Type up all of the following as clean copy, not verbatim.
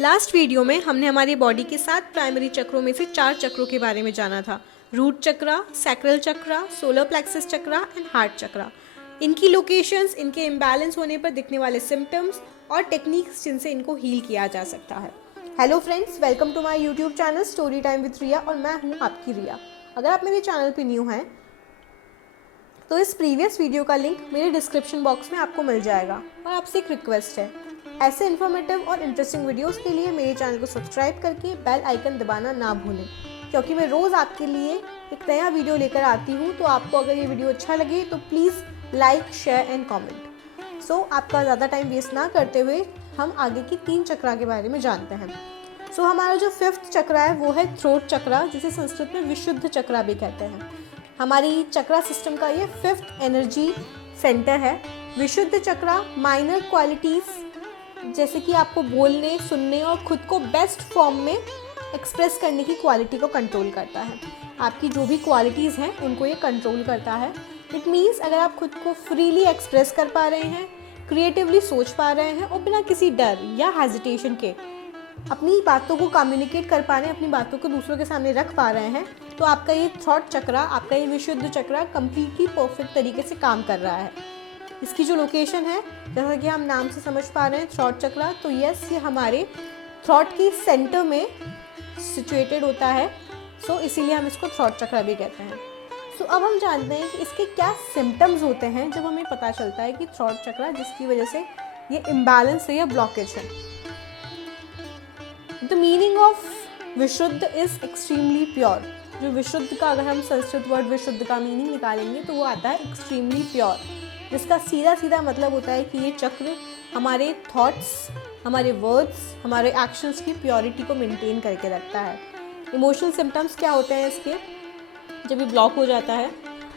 Last video में हमने हमारी बॉडी के 7 प्राइमरी चक्रों में से 4 चक्रों के बारे में जाना था। Root chakra, sacral chakra, solar plexus chakra and heart chakra. इनकी लोकेशंस, इनके इम्बैलेंस होने पर दिखने वाले सिम्टम्स और टेक्निक्स जिनसे इनको हील किया जा सकता है। Hello friends, welcome to my YouTube channel story time with Riya और मैं हूँ आपकी रिया। अगर आप मेरे चैनल पे न्यू हैं तो इस प्रीवियस वीडियो का लिंक मेरे डिस्क्रिप्शन बॉक्स में आपको मिल जाएगा। और आपसे एक रिक्वेस्ट है, ऐसे इन्फॉर्मेटिव और इंटरेस्टिंग वीडियोस के लिए मेरे चैनल को सब्सक्राइब करके बेल आइकन दबाना ना भूलें, क्योंकि मैं रोज़ आपके लिए एक नया वीडियो लेकर आती हूँ। तो आपको अगर ये वीडियो अच्छा लगे तो please like, share and comment. So आपका ज़्यादा टाइम वेस्ट ना करते हुए हम आगे की 3 चक्रा के बारे में जानते हैं। सो हमारा जो 5th चक्रा है वो है थ्रोट चक्रा, जिसे संस्कृत में विशुद्ध चक्रा भी कहते हैं। हमारी चक्रा सिस्टम का ये 5th एनर्जी सेंटर है। विशुद्ध चक्रा माइनर क्वालिटीज़ जैसे कि आपको बोलने, सुनने और खुद को बेस्ट फॉर्म में एक्सप्रेस करने की क्वालिटी को कंट्रोल करता है। आपकी जो भी क्वालिटीज़ हैं उनको ये कंट्रोल करता है। इट मीन्स अगर आप खुद को फ्रीली एक्सप्रेस कर पा रहे हैं, क्रिएटिवली सोच पा रहे हैं और बिना किसी डर या हेजिटेशन के अपनी बातों को कम्युनिकेट कर पा रहे हैं, अपनी बातों को दूसरों के सामने रख पा रहे हैं, तो आपका ये थॉट चक्रा, आपका ये विशुद्ध चक्रा कम्प्लीटली परफेक्ट तरीके से काम कर रहा है। इसकी जो लोकेशन है, जैसा कि हम नाम से समझ पा रहे हैं थ्रॉट चक्रा, तो यस, ये हमारे थ्रॉट की सेंटर में सिचुएटेड होता है। सो इसीलिए हम इसको थ्रॉट चक्रा भी कहते हैं। सो अब हम जानते हैं कि इसके क्या सिम्टम्स होते हैं जब हमें पता चलता है कि थ्रॉट चक्रा जिसकी वजह से ये इम्बैलेंस है या ब्लॉकेज है। द मीनिंग ऑफ विशुद्ध इज एक्सट्रीमली प्योर। जो विशुद्ध का, अगर हम संस्कृत वर्ड विशुद्ध का मीनिंग निकालेंगे तो वो आता है एक्सट्रीमली प्योर, जिसका सीधा सीधा मतलब होता है कि ये चक्र हमारे थॉट्स, हमारे वर्ड्स, हमारे एक्शंस की प्योरिटी को मेंटेन करके रखता है। इमोशनल सिम्टम्स क्या होते हैं इसके? जब ये ब्लॉक हो जाता है,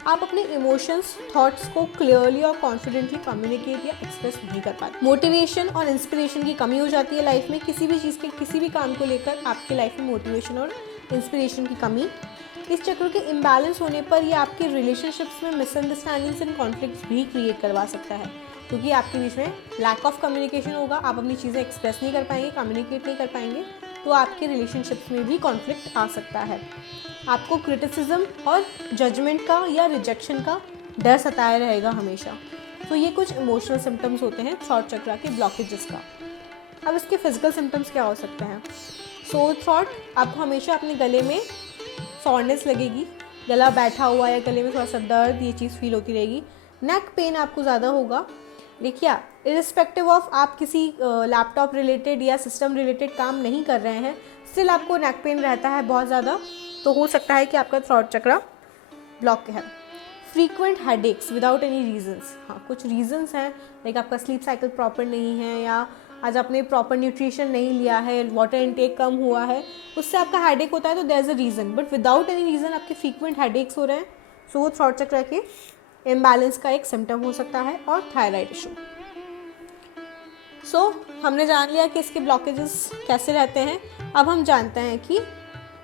आप अपने इमोशंस, थॉट्स को क्लियरली और कॉन्फिडेंटली कम्युनिकेट या एक्सप्रेस नहीं कर पाते। मोटिवेशन और इंस्पिरेशन की कमी हो जाती है लाइफ में। किसी भी चीज़ के, किसी भी काम को लेकर आपकी लाइफ में मोटिवेशन और इंस्पिरेशन की कमी। इस चक्र के इम्बैलेंस होने पर ये आपके रिलेशनशिप्स में मिसअंडरस्टैंडिंग्स एंड कॉन्फ्लिक्ट्स भी क्रिएट करवा सकता है, क्योंकि आपके बीच में लैक ऑफ कम्युनिकेशन होगा। आप अपनी चीज़ें एक्सप्रेस नहीं कर पाएंगे, कम्युनिकेट नहीं कर पाएंगे, तो आपके रिलेशनशिप्स में भी कॉन्फ्लिक्ट आ सकता है। आपको क्रिटिसिज्म और जजमेंट का या रिजेक्शन का डर सताए रहेगा हमेशा। तो ये कुछ इमोशनल सिम्टम्स होते हैं थ्रॉट चक्रा के ब्लॉकेजेस का। अब इसके फिजिकल सिम्टम्स क्या हो सकते हैं? सोर थ्रॉट, आपको हमेशा अपने गले में सॉरनेस लगेगी, गला बैठा हुआ या गले में थोड़ा सा दर्द, ये चीज़ फील होती रहेगी। नेक पेन आपको ज़्यादा होगा। देखिए, इरिस्पेक्टिव ऑफ आप किसी लैपटॉप रिलेटेड या सिस्टम रिलेटेड काम नहीं कर रहे हैं, स्टिल आपको नेक पेन रहता है बहुत ज़्यादा, तो हो सकता है कि आपका थ्रॉट चक्रा ब्लॉक है। Frequent headaches without any reasons. हाँ, कुछ रीजंस हैं, लाइक आपका स्लीप साइकिल प्रॉपर नहीं है, या आज आपने प्रॉपर न्यूट्रिशन नहीं लिया है, वाटर इनटेक कम हुआ है, उससे आपका हेडेक होता है, तो there is a reason. But without any reason आपके फ्रीक्वेंट हेडेक्स हो रहे हैं, सो वो थ्रॉट चक्रा के इम्बैलेंस का एक सिम्टम हो सकता है। और थायराइड इशू। सो हमने जान लिया कि इसके ब्लॉकेजेस कैसे रहते हैं। अब हम जानते हैं कि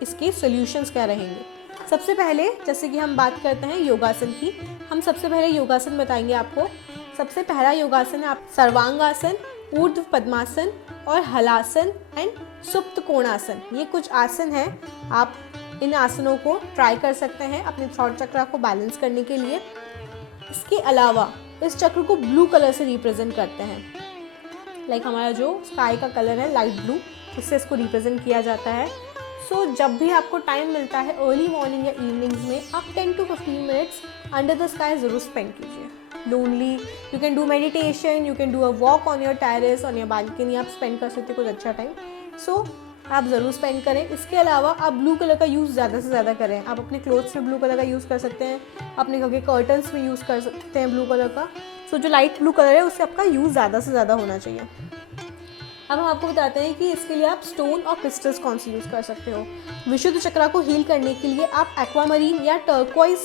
इसके सोल्यूशंस क्या रहेंगे। सबसे पहले, जैसे कि हम बात करते हैं योगासन की, हम सबसे पहले योगासन बताएंगे आपको। सबसे पहला योगासन है आप सर्वांगासन, ऊर्ध्व पद्मासन और हलासन एंड सुप्त कोणासन। ये कुछ आसन हैं, आप इन आसनों को ट्राई कर सकते हैं अपने थ्रॉट चक्रा को बैलेंस करने के लिए। इसके अलावा इस चक्र को ब्लू कलर से रिप्रेजेंट करते हैं, लाइक हमारा जो स्काई का कलर है लाइट ब्लू, उससे इसको रिप्रेजेंट किया जाता है। सो जब भी आपको टाइम मिलता है अर्ली मॉर्निंग या इवनिंग्स में, आप 10 to 15 minutes under the sky ज़रूर स्पेंड कीजिए। Lonely, you can do meditation, you can do a walk on your terrace, on your balcony, आप स्पेंड कर सकते हो कुछ अच्छा टाइम। सो आप ज़रूर स्पेंड करें। इसके अलावा आप ब्लू कलर का यूज़ ज़्यादा से ज़्यादा करें। आप अपने क्लोथ्स में ब्लू कलर का यूज़ कर सकते हैं, अपने घर के कर्टन्स में यूज़ कर सकते हैं ब्लू कलर का। सो जो लाइट ब्लू कलर है उससे आपका यूज़ ज़्यादा से ज़्यादा होना चाहिए। अब हम आपको बताते हैं कि इसके लिए आप स्टोन और क्रिस्टल्स कौन सी यूज़ कर सकते हो। विशुद्ध चक्रा को हील करने के लिए आप एक्वामरीन या टर्क्वाइज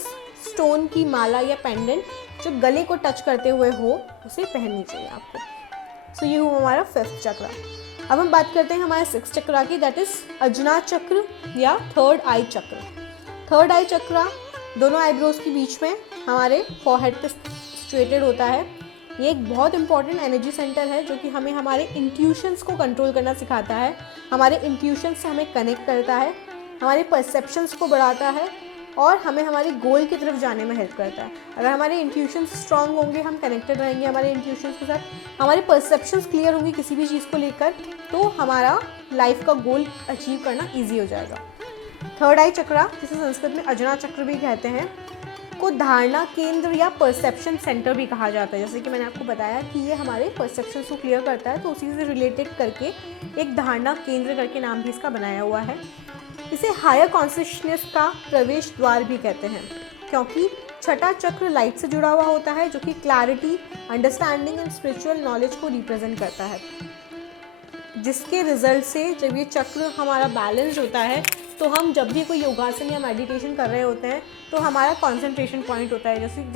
स्टोन की माला या पेंडेंट जो गले को टच करते हुए हो, उसे पहननी चाहिए आपको। सो ये हुआ हमारा 5th चक्रा। अब हम बात करते हैं हमारे 6th चक्रा की, दैट इज अजना चक्र या थर्ड आई चक्र। थर्ड आई चक्रा दोनों आईब्रोज के बीच में हमारे फॉरहेड पे सिचुएटेड होता है। ये एक बहुत इंपॉर्टेंट एनर्जी सेंटर है जो कि हमें हमारे इंट्यूशंस को कंट्रोल करना सिखाता है, हमारे इंट्यूशंस से हमें कनेक्ट करता है, हमारे परसेप्शंस को बढ़ाता है और हमें हमारे गोल की तरफ जाने में हेल्प करता है। अगर हमारे इंट्यूशंस स्ट्रांग होंगे, हम कनेक्टेड रहेंगे हमारे इंट्यूशंस के साथ, हमारे परसेप्शंस क्लियर होंगे किसी भी चीज़ को लेकर, तो हमारा लाइफ का गोल अचीव करना ईजी हो जाएगा। थर्ड आई चक्रा, जिसे संस्कृत में अजना चक्र भी कहते हैं, को धारणा केंद्र या परसेप्शन सेंटर भी कहा जाता है। जैसे कि मैंने आपको बताया कि ये हमारे परसेप्शन को क्लियर करता है, तो उसी से रिलेटेड करके एक धारणा केंद्र करके नाम भी इसका बनाया हुआ है। इसे हायर कॉन्शियसनेस का प्रवेश द्वार भी कहते हैं, क्योंकि छठा चक्र लाइट से जुड़ा हुआ होता है, जो कि clarity, understanding and spiritual knowledge को रिप्रेजेंट करता है, जिसके रिजल्ट से जब ये चक्र हमारा बैलेंस होता है तो हम जब भी कोई योगासन या मेडिटेशन कर रहे होते हैं तो हमारा कंसंट्रेशन पॉइंट होता है।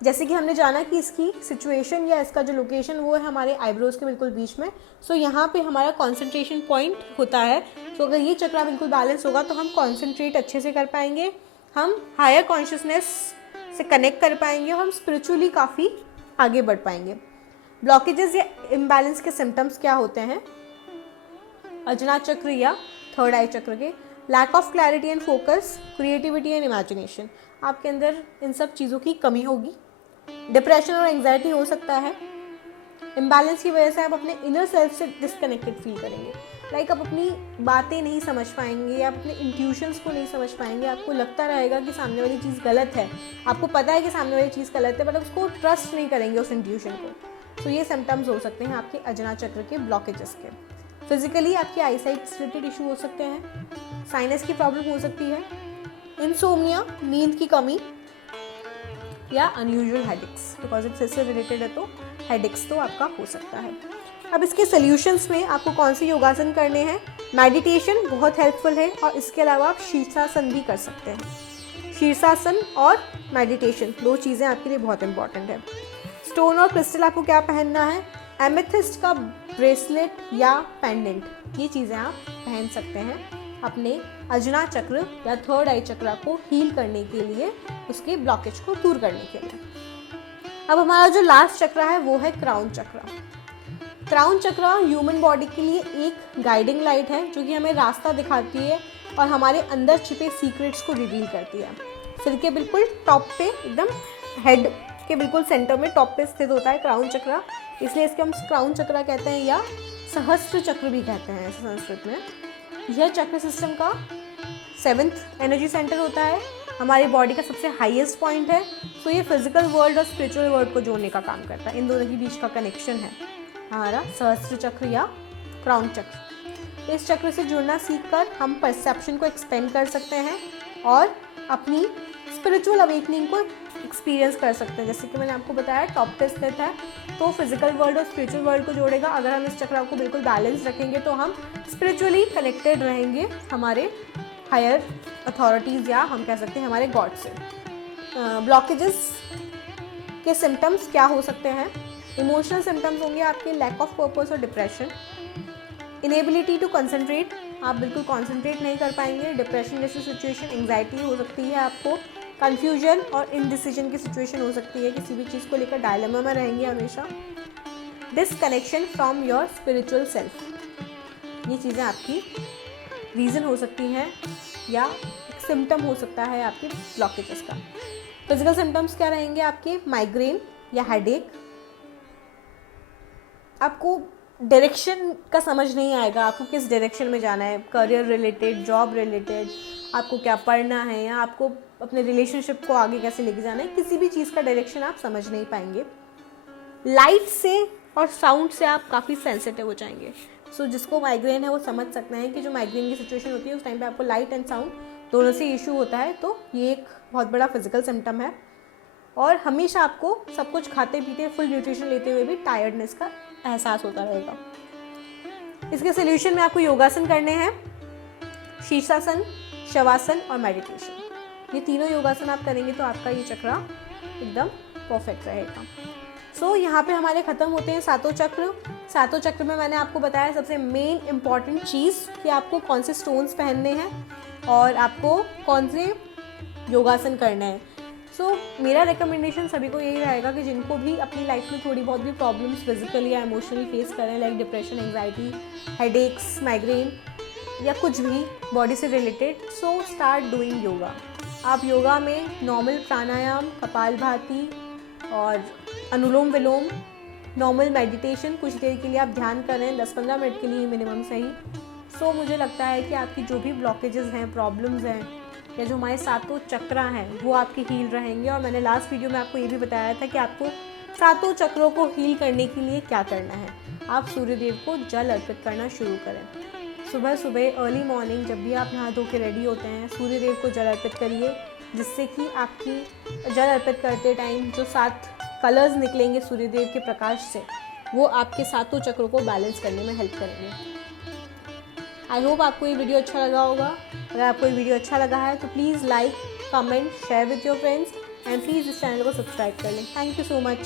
जैसे कि हमने जाना कि इसकी सिचुएशन या इसका जो लोकेशन वो है हमारे आईब्रोज़ के बिल्कुल बीच में। सो यहाँ पे हमारा कंसंट्रेशन पॉइंट होता है। सो अगर ये चक्र बिल्कुल बैलेंस होगा तो हम कंसंट्रेट अच्छे से कर पाएंगे, हम हायर कॉन्शियसनेस से कनेक्ट कर पाएंगे और हम स्पिरिचुअली काफ़ी आगे बढ़ पाएंगे। ब्लॉकेजेस या इम्बैलेंस के सिम्टम्स क्या होते हैं? अजना चक्र या थर्ड आई चक्र के lack of clarity and focus, creativity and imagination, आपके अंदर इन सब चीज़ों की कमी होगी। डिप्रेशन और एंग्जाइटी हो सकता है। इम्बैलेंस की वजह से आप अपने इनर सेल्फ से डिस्कनेक्टेड फील करेंगे, लाइक आप अपनी बातें नहीं समझ पाएंगे, आप अपने इंट्यूशंस को नहीं समझ पाएंगे, आपको लगता रहेगा कि सामने वाली चीज़ गलत है, आपको पता है कि सामने वाली चीज़ गलत है, बट आप उसको ट्रस्ट नहीं करेंगे उस इंट्यूशन को। तो ये सिम्टम्स हो सकते हैं आपके अजना चक्र के ब्लॉकेजेस के। फिजिकली आपके आईसाइट से रिलेटेड इशू हो सकते हैं, साइनस की प्रॉब्लम हो सकती है, इंसोम्निया, नींद की कमी या अनयूजुअल हेडेक्स, बिकॉज इससे रिलेटेड है तो हेडेक्स तो आपका हो सकता है। अब इसके सॉल्यूशंस में आपको कौन से योगासन करने हैं? मेडिटेशन बहुत हेल्पफुल है और इसके अलावा आप शीर्षासन भी कर सकते हैं। शीर्षासन और मेडिटेशन दो चीज़ें आपके लिए बहुत इंपॉर्टेंट है। स्टोन और क्रिस्टल आपको क्या पहनना है? एमेथिस्ट का ब्रेसलेट या पेंडेंट, ये चीज़ें आप पहन सकते हैं अपने अजना चक्र या थर्ड आई चक्र को हील करने के लिए, उसके ब्लॉकेज को दूर करने के लिए। अब हमारा जो लास्ट चक्र है वो है क्राउन चक्र। क्राउन चक्र ह्यूमन बॉडी के लिए एक गाइडिंग लाइट है जो कि हमें रास्ता दिखाती है और हमारे अंदर छिपे सीक्रेट्स को रिवील करती है। सिर के बिल्कुल टॉप पे, एकदम हेड के बिल्कुल सेंटर में टॉप पे स्थित होता है क्राउन चक्र, इसलिए इसके हम क्राउन चक्र कहते हैं या सहस्त्र चक्र भी कहते हैं संस्कृत में। यह चक्र सिस्टम का 7th एनर्जी सेंटर होता है, हमारी बॉडी का सबसे हाईएस्ट पॉइंट है। तो ये फिजिकल वर्ल्ड और स्पिरिचुअल वर्ल्ड को जोड़ने का काम करता है, इन दोनों के बीच का कनेक्शन है हमारा सहस्त्र चक्र या क्राउन चक्र। इस चक्र से जुड़ना सीखकर हम परसेप्शन को एक्सपेंड कर सकते हैं और अपनी स्पिरिचुअल अवेकनिंग को एक्सपीरियंस कर सकते हैं। जैसे कि मैंने आपको बताया टॉप पे स्थित है तो फिजिकल वर्ल्ड और स्पिरिचुअल वर्ल्ड को जोड़ेगा। अगर हम इस चक्र को बिल्कुल बैलेंस रखेंगे तो हम स्पिरिचुअली कनेक्टेड रहेंगे हमारे हायर अथॉरिटीज़ या हम कह सकते हैं हमारे गॉड से। ब्लॉकेजेस के सिम्टम्स क्या हो सकते हैं? इमोशनल सिम्टम्स होंगे आपके लैक ऑफ पर्पस और डिप्रेशन, इनेबिलिटी टू कंसंट्रेट, आप बिल्कुल कंसंट्रेट नहीं कर पाएंगे, डिप्रेशन जैसी सिचुएशन, एंग्जाइटी हो सकती है आपको, कन्फ्यूजन और इनडिसीजन की सिचुएशन हो सकती है, किसी भी चीज़ को लेकर डायलेमा में रहेंगे हमेशा, disconnection from your spiritual self, ये चीज़ें आपकी रीज़न हो सकती हैं या एक सिम्टम हो सकता है आपके ब्लॉकेजेस का। फिजिकल सिम्टम्स क्या रहेंगे आपके? माइग्रेन या हेडेक, आपको डायरेक्शन का समझ नहीं आएगा, आपको किस डायरेक्शन में जाना है, करियर रिलेटेड, जॉब रिलेटेड, आपको क्या पढ़ना है या आपको अपने रिलेशनशिप को आगे कैसे लेके जाना है, किसी भी चीज़ का डायरेक्शन आप समझ नहीं पाएंगे। लाइट से और साउंड से आप काफ़ी सेंसिटिव हो जाएंगे। सो जिसको माइग्रेन है वो समझ सकते हैं कि जो माइग्रेन की सिचुएशन होती है उस टाइम पे आपको लाइट एंड साउंड दोनों से इशू होता है, तो ये एक बहुत बड़ा फिजिकल सिम्टम है। और हमेशा आपको सब कुछ खाते पीते फुल न्यूट्रिशन लेते हुए भी टायर्डनेस का एहसास होता रहेगा। इसके सोल्यूशन में आपको योगासन करने हैं, शीर्षासन, शवासन और मेडिटेशन। ये तीनों योगासन आप करेंगे तो आपका ये चक्र एकदम परफेक्ट रहेगा। सो यहाँ पे हमारे ख़त्म होते हैं सातों चक्र। सातों चक्र में मैंने आपको बताया सबसे मेन इम्पॉर्टेंट चीज़ कि आपको कौन से स्टोन्स पहनने हैं और आपको कौन से योगासन करने हैं। सो मेरा रिकमेंडेशन सभी को यही रहेगा कि जिनको भी अपनी लाइफ में थोड़ी बहुत भी प्रॉब्लम्स फिजिकली या इमोशनली फेस करें, like depression, anxiety, headaches, migraine या कुछ भी बॉडी से related, so start doing yoga. आप योगा में नॉर्मल प्राणायाम, कपालभाति और अनुलोम विलोम, नॉर्मल मेडिटेशन, कुछ देर के लिए आप ध्यान कर रहे हैं, 10-15 मिनट के लिए मिनिमम सही। सो मुझे लगता है कि आपकी जो भी ब्लॉकेजेस हैं, प्रॉब्लम्स हैं, या जो हमारे सातों चक्र हैं वो आपके हील रहेंगे। और मैंने लास्ट वीडियो में आपको ये भी बताया था कि आपको सातों चक्रों को हील करने के लिए क्या करना है। आप सूर्यदेव को जल अर्पित करना शुरू करें। सुबह सुबह अर्ली मॉर्निंग जब भी आप नहा धो के रेडी होते हैं, सूर्यदेव को जल अर्पित करिए, जिससे कि आपकी जल अर्पित करते टाइम जो 7 कलर्स निकलेंगे सूर्यदेव के प्रकाश से, वो आपके सातों चक्रों को बैलेंस करने में हेल्प करेंगे। आई होप आपको ये वीडियो अच्छा लगा होगा। अगर आपको ये वीडियो अच्छा लगा है तो please like, comment, share with your friends and please इस चैनल को सब्सक्राइब कर लें। Thank you so much.